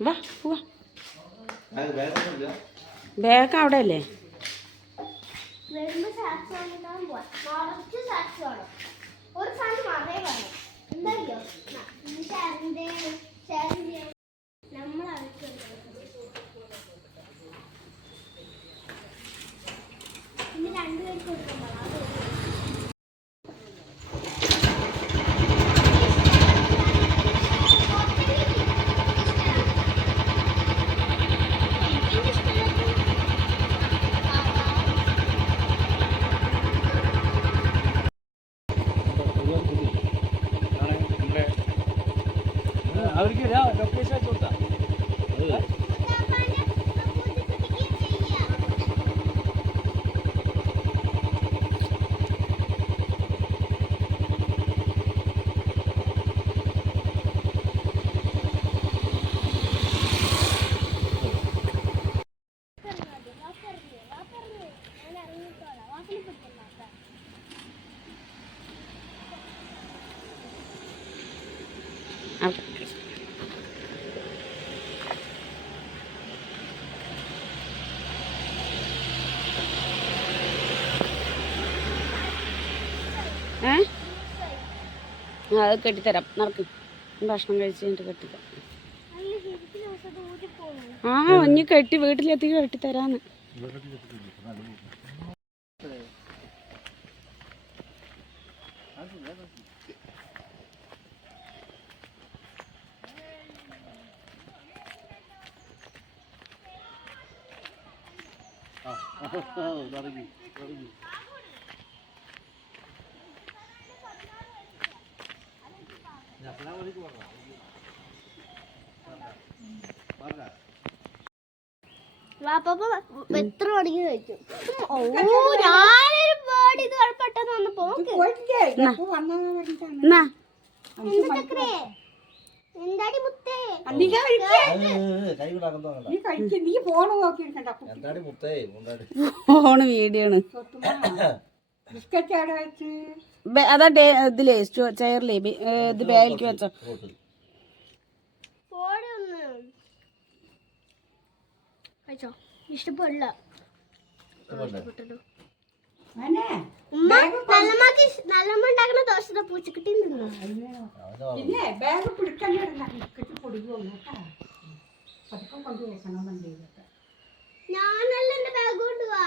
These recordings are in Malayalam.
വാ പോവാ. ബാഗ് അവിടെ അല്ലേ ഒരു സാധനം മാത്രമേ വേണം. എന്തറിയോ ഷാറിന്റെ ഷാറിന്റെ നമ്മൾ അവർക്ക് ഇനി രണ്ടുപേർക്ക് കൊടുക്കുമ്പോൾ അത് അവർക്ക് ലൊക്കേഷൻ അയച്ചു കൊടുത്താ അവിടെ. ഏ? ആ, അത് കെട്ടിത്തരാം. നടക്ക്. ഭക്ഷണം കഴിച്ച് കഴിഞ്ഞിട്ട് കെട്ടിത്തരാം. ആ ഇനി കെട്ടി വീട്ടിലെത്തി കെട്ടിത്തരാന്ന്. വാപ്പ എത്ര മണിക്ക് കഴിച്ചു ഓ ഞാനൊരു പേടി ഇത് പെട്ടെന്ന് വന്നപ്പോ എന്നാ. ചക്കരേ? എന്താടി മുത്തേ? കഴിക്ക്. ഫോണ് വീഡിയോ ആണ്. ബിസ്ക്കറ്റ് അവിടെ വെച്ച് അതാ ഡേ ഇതിലേ ചെയറിലേ ഇത് ബാഗിലേക്ക് വെച്ചോ. ഇഷ്ടപ്പെടില്ല. ദോശ പൂച്ചക്കുട്ടി പിന്നെ ബാഗ് വണ്ടിയിലൊക്കെ ഞാനല്ല എന്റെ ബാഗ് കൊണ്ടുപോവാ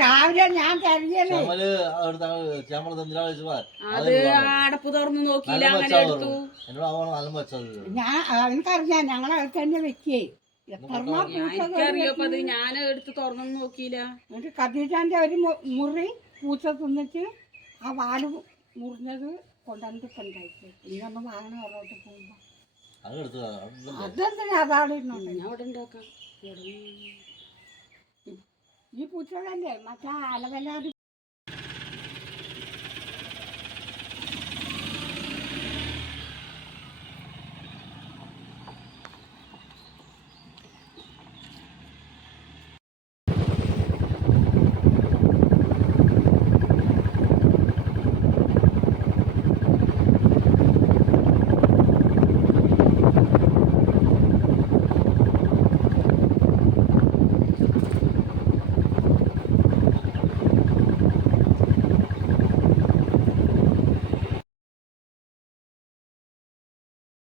രാവിലെ ഞാൻ അത് അടപ്പ് തുറന്നു നോക്കിയില്ല അങ്ങനെ എടുത്തു. ഞാൻ എനിക്കറിയാം ഞങ്ങളത് തന്നെ വെക്കേ. എനിക്കറിയപ്പോ അത് ഞാൻ എടുത്ത് തുറന്നു നോക്കിയില്ല. എന്നിട്ട് ഖദീജാന്റെ ഒരു മുറി പൂച്ച തിന്നിട്ട് ആ വാൽ മുറിഞ്ഞത് കൊണ്ടുവന്നിട്ട് ഉണ്ടായിട്ട് ഇന്നൊന്ന് വാങ്ങണ അവരോട്ട് പോകുമ്പോ. അതെന്തിനാ അതാണ് ഇരുന്നത് ഞാൻ അവിടെ ഉണ്ടാക്കാം. ഇവിടെ ഈ പൂച്ചകളല്ലേ? മറ്റേ അലവല്ലാതെ